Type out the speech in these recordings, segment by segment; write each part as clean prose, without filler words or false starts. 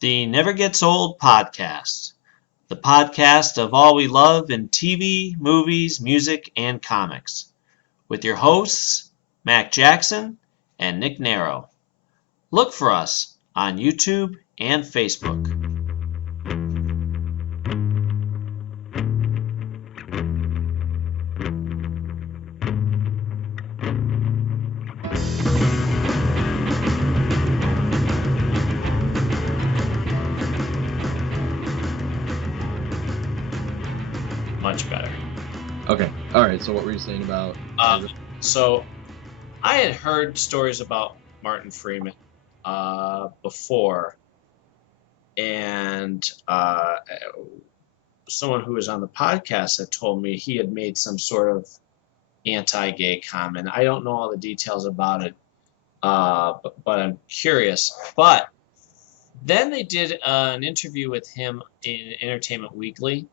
The Never Gets Old podcast, the podcast of all we love in TV, movies, music, and comics, with your hosts, Mac Jackson and Nick Narrow. Look for us on YouTube and Facebook. Much better. Okay. All right. So what were you saying about? So I had heard stories about Martin Freeman before, and someone who was on the podcast had told me he had made some sort of anti-gay comment. I don't know all the details about it, but I'm curious. But then they did an interview with him in Entertainment Weekly,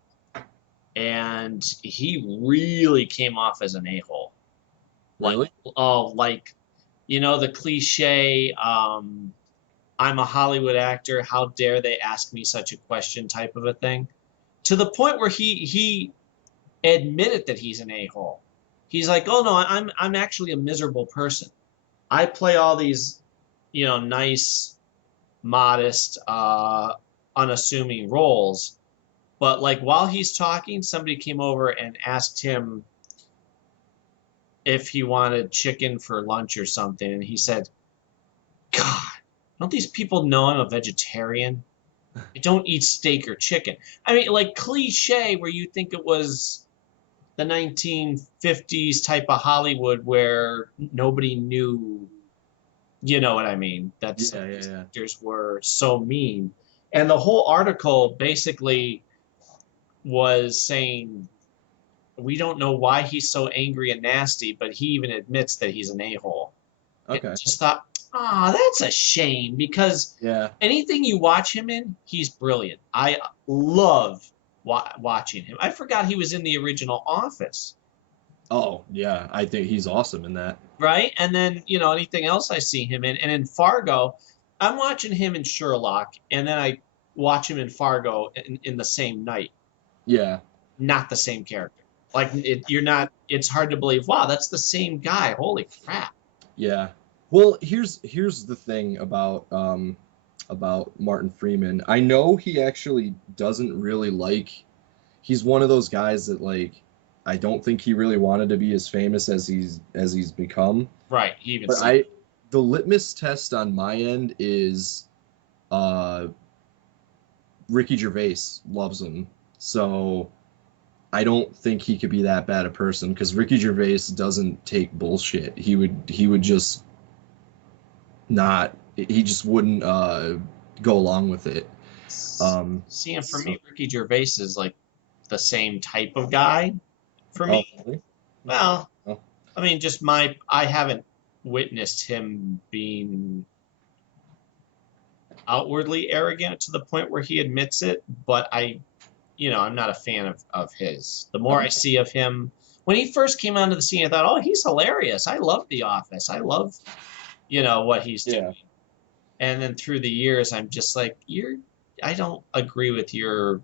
and he really came off as an a-hole. Really? Like the cliche, I'm a Hollywood actor, how dare they ask me such a question type of a thing. To the point where he admitted that he's an a-hole. He's like, oh no, I'm actually a miserable person. I play all these, nice, modest, unassuming roles. But like while he's talking, somebody came over and asked him if he wanted chicken for lunch or something, and he said, God, don't these people know I'm a vegetarian? I don't eat steak or chicken. I mean, like cliche where you think it was the 1950s type of Hollywood where nobody knew, you know what I mean, that some of these actors were so mean. And the whole article basically was saying we don't know why he's so angry and nasty, but he even admits that he's an a-hole. Okay. And just thought, that's a shame because anything you watch him in, he's brilliant. I love watching him. I forgot he was in the original Office. Oh, yeah. I think he's awesome in that. Right? And then, anything else I see him in. And in Fargo, I'm watching him in Sherlock, and then I watch him in Fargo in the same night. Yeah. Not the same character. Like, it's hard to believe, wow, that's the same guy. Holy crap. Yeah. Well, here's the thing about Martin Freeman. I know he actually doesn't really he's one of those guys that I don't think he really wanted to be as famous as he's become. Right. He even said the litmus test on my end is Ricky Gervais loves him. So I don't think he could be that bad a person because Ricky Gervais doesn't take bullshit. He would just not. He just wouldn't go along with it. See, and for me, Ricky Gervais is like the same type of guy. For me, really? Well, I mean, I haven't witnessed him being outwardly arrogant to the point where he admits it, but I'm not a fan of his. The more I see of him, when he first came onto the scene, I thought, oh, he's hilarious. I love The Office. I love, what he's doing. And then through the years, I'm just like, I don't agree with your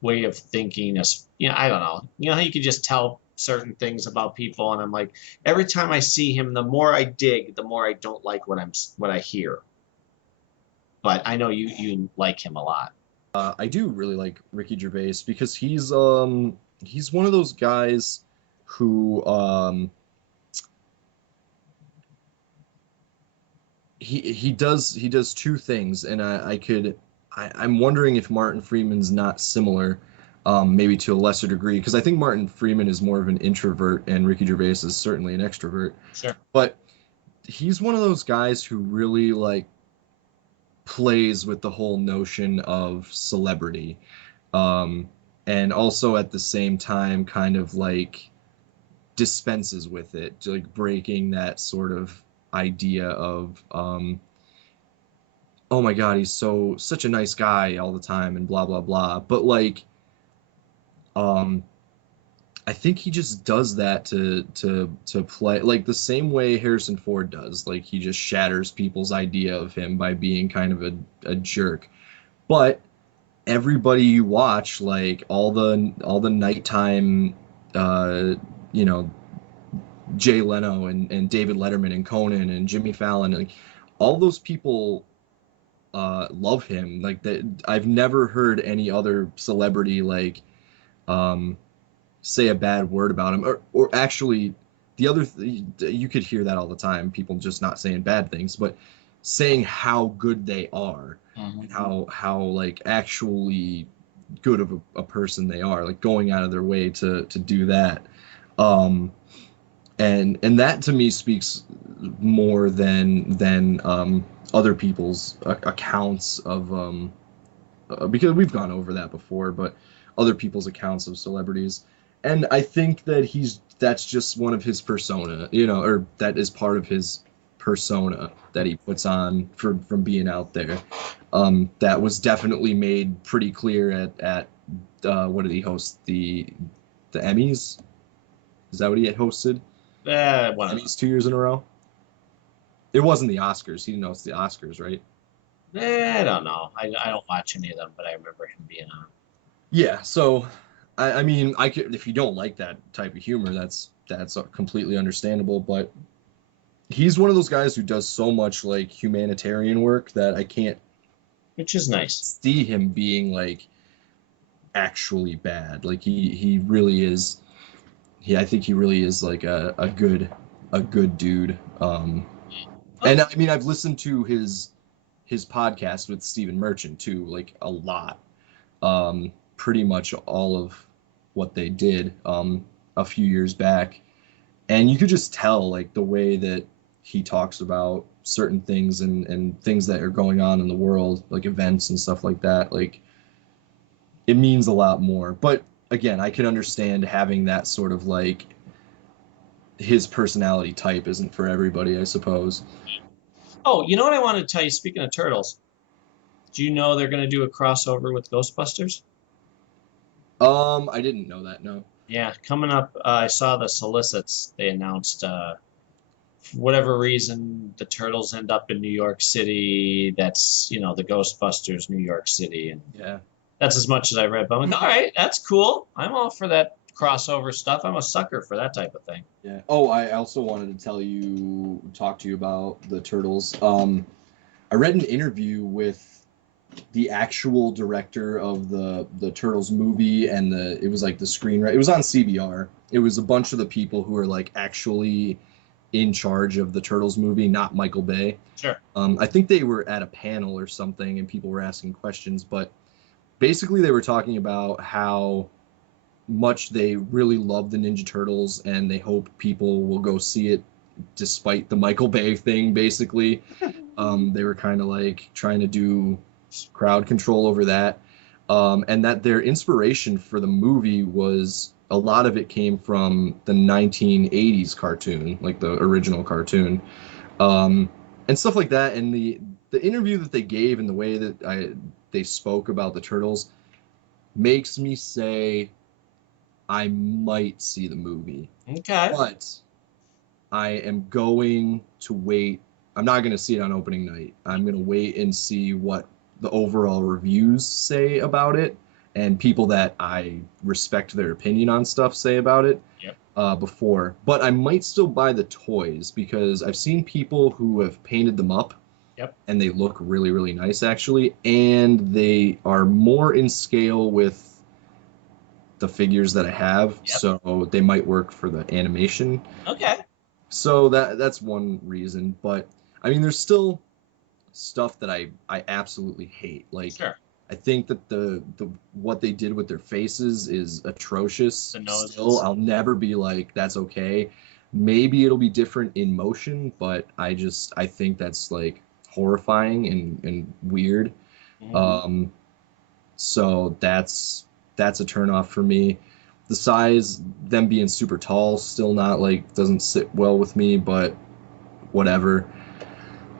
way of thinking. I don't know. You know how you can just tell certain things about people, and I'm like, every time I see him, the more I dig, the more I don't like what I hear. But I know you like him a lot. I do really like Ricky Gervais because he's one of those guys who he does two things, and I'm wondering if Martin Freeman's not similar, maybe to a lesser degree, because I think Martin Freeman is more of an introvert and Ricky Gervais is certainly an extrovert. Sure. But he's one of those guys who really plays with the whole notion of celebrity, and also at the same time kind of dispenses with it, breaking that sort of idea of oh my God, he's such a nice guy all the time and blah blah blah. But I think he just does that to play like the same way Harrison Ford does. Like he just shatters people's idea of him by being kind of a jerk. But everybody you watch, like all the nighttime, uh, you know, Jay Leno and David Letterman and Conan and Jimmy Fallon, like all those people love him. Like that, I've never heard any other celebrity like um, say a bad word about him, or actually, you could hear that all the time. People just not saying bad things, but saying how good they are and Mhm. how like actually good of a person they are, like going out of their way to do that. Um, and that to me speaks more than other people's accounts of because we've gone over that before, but other people's accounts of celebrities. And I think that that's just one of his persona, or that is part of his persona that he puts on from being out there. That was definitely made pretty clear at what did he host, the Emmys? Is that what he had hosted? One of Emmys 2 years in a row. It wasn't the Oscars. He didn't host the Oscars, right? those. I don't know. I don't watch any of them, but I remember him being on. Yeah, so I mean, I could, if you don't like that type of humor, that's completely understandable. But he's one of those guys who does so much like humanitarian work that I can't Which is nice. see him being like actually bad. Like he really is. I think he really is like a good dude. Oh, And I mean, I've listened to his podcast with Stephen Merchant too, like a lot. Pretty much all of what they did a few years back, and you could just tell like the way that he talks about certain things and things that are going on in the world, like events and stuff like that. Like it means a lot more. But again, I can understand having that sort of like his personality type isn't for everybody, I suppose. oh, you know what I wanted to tell you? Speaking of turtles, do you know they're going to do a crossover with Ghostbusters? I didn't know that, no. Yeah, coming up. I saw the solicits. They announced, for whatever reason, the turtles end up in New York City. That's the Ghostbusters, New York City, and Yeah. that's as much as I read. But I'm like, all right, that's cool. I'm all for that crossover stuff. I'm a sucker for that type of thing. Yeah. Oh, I also wanted to talk to you about the Turtles. I read an interview with the actual director of the Turtles movie, and it was like the screenwriter. It was on CBR. It was a bunch of the people who are like actually in charge of the Turtles movie, not Michael Bay. Sure. I think they were at a panel or something, and people were asking questions, but basically they were talking about how much they really love the Ninja Turtles and they hope people will go see it despite the Michael Bay thing, basically. They were kind of like trying to do crowd control over that. And that their inspiration for the movie was a lot of it came from the 1980s cartoon, like the original cartoon, and stuff like that. And the interview that they gave and the way that they spoke about the turtles makes me say I might see the movie, Okay. but I am going to wait. I'm not going to see it on opening night. I'm going to wait and see what the overall reviews say about it and people that I respect their opinion on stuff say about it Yep. before. But I might still buy the toys because I've seen people who have painted them up Yep. and they look really, really nice actually. And they are more in scale with the figures that I have, Yep. so they might work for the animation. Okay. So that's one reason, but I mean, there's still stuff that I absolutely hate. Like Sure. I think that the what they did with their faces is atrocious. The noses. Still, I'll never be like that's okay. Maybe it'll be different in motion, but I think that's like horrifying and weird. Mhm. Um, so that's a turnoff for me. The size, them being super tall, still not like doesn't sit well with me, but whatever.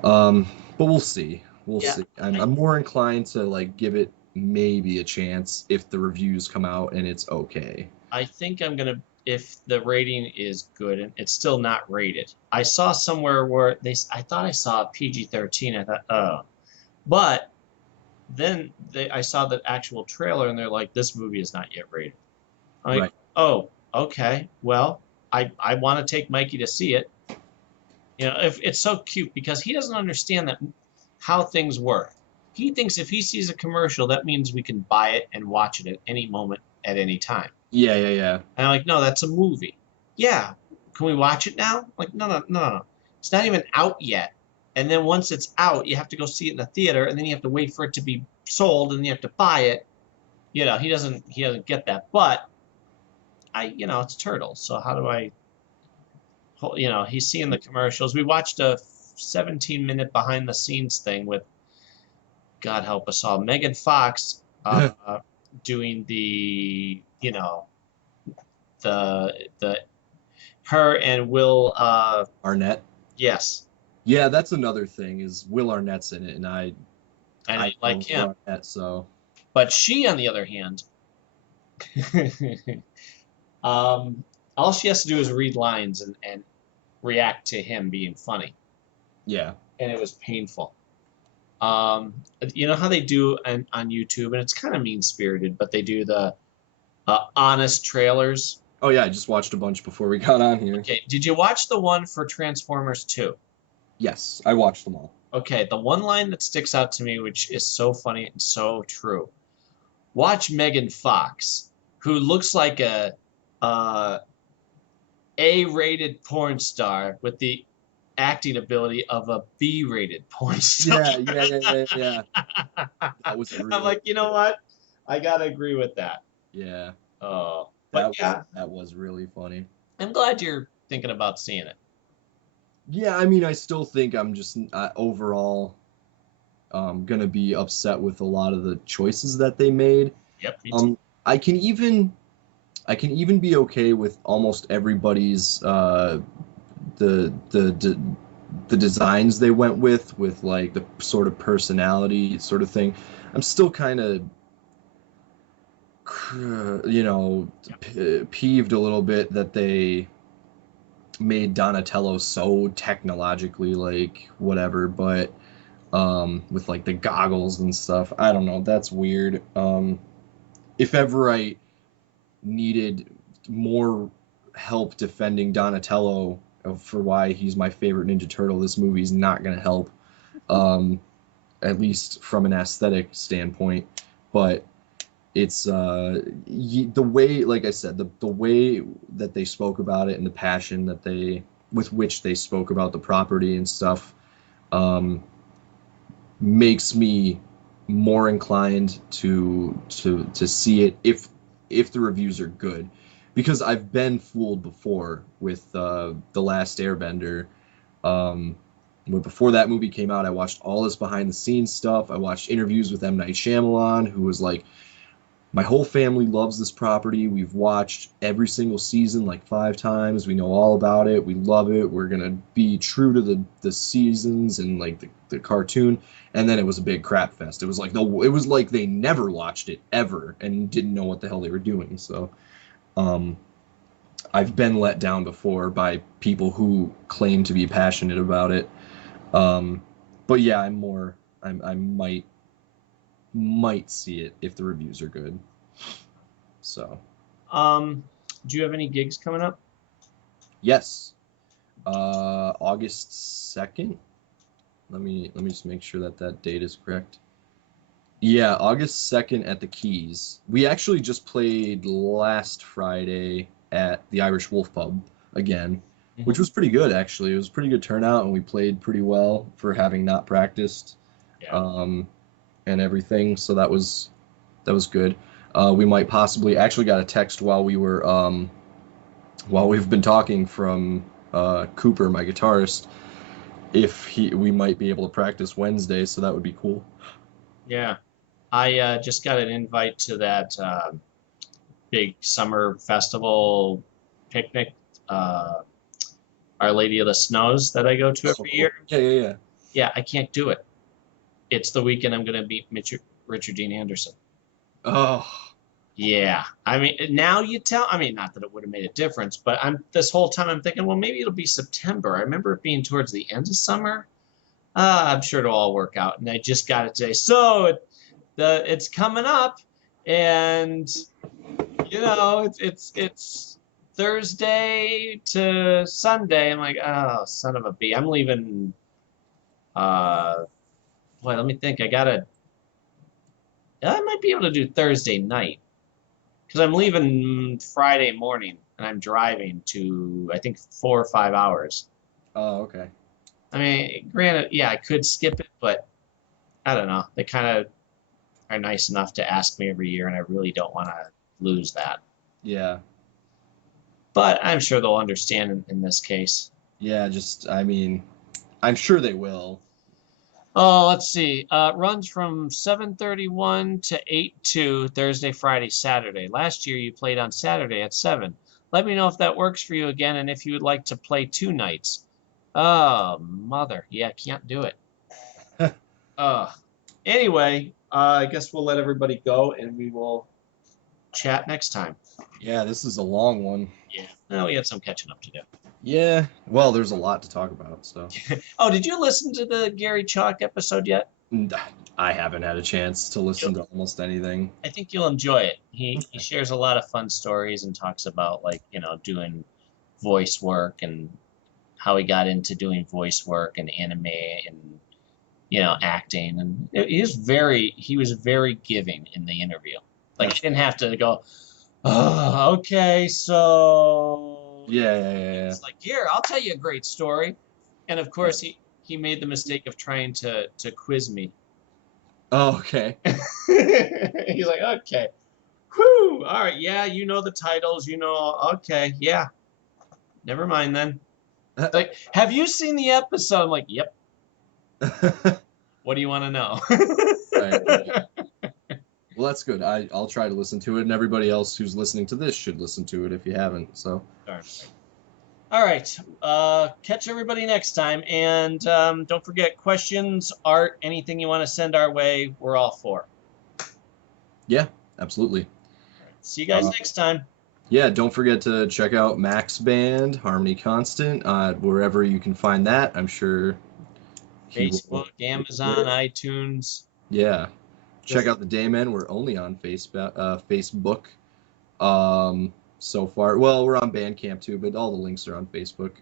But we'll see. We'll Yeah. see. I'm I, I'm more inclined to like give it maybe a chance if the reviews come out and it's okay. I think I'm gonna. if the rating is good, and it's still not rated. I saw somewhere where I thought I saw PG-13. I thought, oh, but then I saw the actual trailer, and they're like, this movie is not yet rated. I'm like, Right. oh, okay. Well, I want to take Mikey to see it. You know, if it's so cute because he doesn't understand that how things work. He thinks if he sees a commercial, that means we can buy it and watch it at any moment, at any time. Yeah, yeah, yeah. And I'm like, no, that's a movie. Yeah, can we watch it now? I'm like, no, no, no, no. It's not even out yet. And then once it's out, you have to go see it in the theater, and then you have to wait for it to be sold, and you have to buy it. You know, he doesn't get that. But it's Turtles, so how do I? He's seeing the commercials. We watched a 17-minute behind the scenes thing with, God help us all, Megan Fox doing the the her and Will Arnett. yes. Yeah, that's another thing is Will Arnett's in it, and I like love him. Arnett, so. But she, on the other hand, all she has to do is read lines and react to him being funny. Yeah. And it was painful. You know how they do on YouTube, and it's kind of mean-spirited, but they do the honest trailers. Oh yeah, I just watched a bunch before we got on here. Okay, did you watch the one for Transformers 2? Yes, I watched them all. Okay, the one line that sticks out to me, which is so funny and so true. Watch Megan Fox, who looks like a A-rated porn star with the acting ability of a B-rated porn star. Yeah. That was really I'm like, you know what? I gotta agree with that. Yeah. Oh, but that was really funny. I'm glad you're thinking about seeing it. Yeah, I mean, I still think I'm just overall gonna be upset with a lot of the choices that they made. Yep. Me too. I can even be okay with almost everybody's the designs they went with like the sort of personality sort of thing. I'm still kind of peeved a little bit that they made Donatello so technologically like whatever, but with like the goggles and stuff. I don't know, that's weird. If ever I needed more help defending Donatello for why he's my favorite Ninja Turtle, this movie's not going to help, at least from an aesthetic standpoint. But it's the way, like I said, the way that they spoke about it and the passion that with which they spoke about the property and stuff, makes me more inclined to see it if the reviews are good, because I've been fooled before with The Last Airbender. Before that movie came out, I watched all this behind the scenes stuff. I watched interviews with M. Night Shyamalan, who was like, my whole family loves this property. We've watched every single season like 5 times. We know all about it. We love it. We're gonna be true to the seasons and like the cartoon. And then it was a big crap fest. It was like they never watched it ever and didn't know what the hell they were doing. So, I've been let down before by people who claim to be passionate about it. But yeah, I might see it if the reviews are good. So. Do you have any gigs coming up? Yes. August 2nd. Let me just make sure that date is correct. Yeah, August 2nd at the Keys. We actually just played last Friday at the Irish Wolf Pub again, which was pretty good actually. It was a pretty good turnout, and we played pretty well for having not practiced. Yeah. And everything, so that was good. We might possibly actually got a text while we've been talking from Cooper, my guitarist, if we might be able to practice Wednesday, so that would be cool. Yeah, I just got an invite to that big summer festival picnic, Our Lady of the Snows, that I go to every year. Yeah. Yeah, I can't do it. It's the weekend I'm going to meet Richard Dean Anderson. Oh, Yeah, I mean, now you tell. I mean, not that it would have made a difference, but this whole time I'm thinking, well, maybe it'll be September. I remember it being towards the end of summer. I'm sure it'll all work out. And I just got it today. So it's coming up, and it's Thursday to Sunday. I'm like, oh, son of a bee. I'm leaving. Uh, Boy, let me think. I might be able to do Thursday night because I'm leaving Friday morning and I'm driving to I think 4 or 5 hours. Oh, okay. I mean, granted, yeah, I could skip it, but I don't know. They kind of are nice enough to ask me every year, and I really don't want to lose that. Yeah. But I'm sure they'll understand in this case. Yeah, I mean, I'm sure they will. Oh, let's see. Runs from 7:31 to 8:02 Thursday, Friday, Saturday. Last year you played on Saturday at 7. Let me know if that works for you again and if you would like to play 2 nights. Oh, mother. Yeah, can't do it. Anyway, I guess we'll let everybody go and we will chat next time. Yeah, this is a long one. Yeah. Well, we have some catching up to do. Yeah, well, there's a lot to talk about, so. Oh, did you listen to the Gary Chalk episode yet? I haven't had a chance to listen to almost anything. I think you'll enjoy it. He shares a lot of fun stories and talks about doing voice work and how he got into doing voice work and anime and acting, and he was very giving in the interview. Like I didn't have to go, oh, okay, so Yeah. it's like, here, I'll tell you a great story. And of course he made the mistake of trying to quiz me. Oh, okay. He's like, okay. Whew, all right, yeah, you know the titles, okay, yeah. Never mind then. Like, have you seen the episode? I'm like, yep. What do you want to know? Right. Well, that's good. I'll try to listen to it, and everybody else who's listening to this should listen to it if you haven't. So. All right. Catch everybody next time, and don't forget questions, art, anything you want to send our way. We're all for. Yeah, absolutely. See you guys next time. Yeah, don't forget to check out Max Band, Harmony Constant, wherever you can find that. I'm sure. Facebook, Amazon, iTunes. Yeah. Check out the Daymen. We're only on Facebook so far. Well, we're on Bandcamp too, but all the links are on Facebook.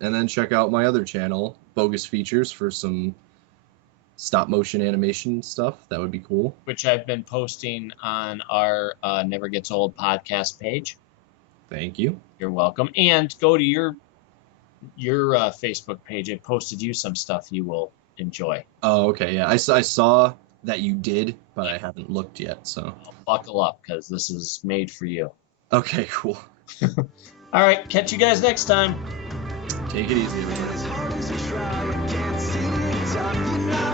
And then check out my other channel, Bogus Features, for some stop motion animation stuff. That would be cool. Which I've been posting on our Never Gets Old podcast page. Thank you. You're welcome. And go to your Facebook page. I posted you some stuff you will enjoy. Oh, okay. Yeah, I saw that you did, but I haven't looked yet, so. Buckle up, because this is made for you. Okay, cool. All right, catch you guys next time. Take it easy, everybody.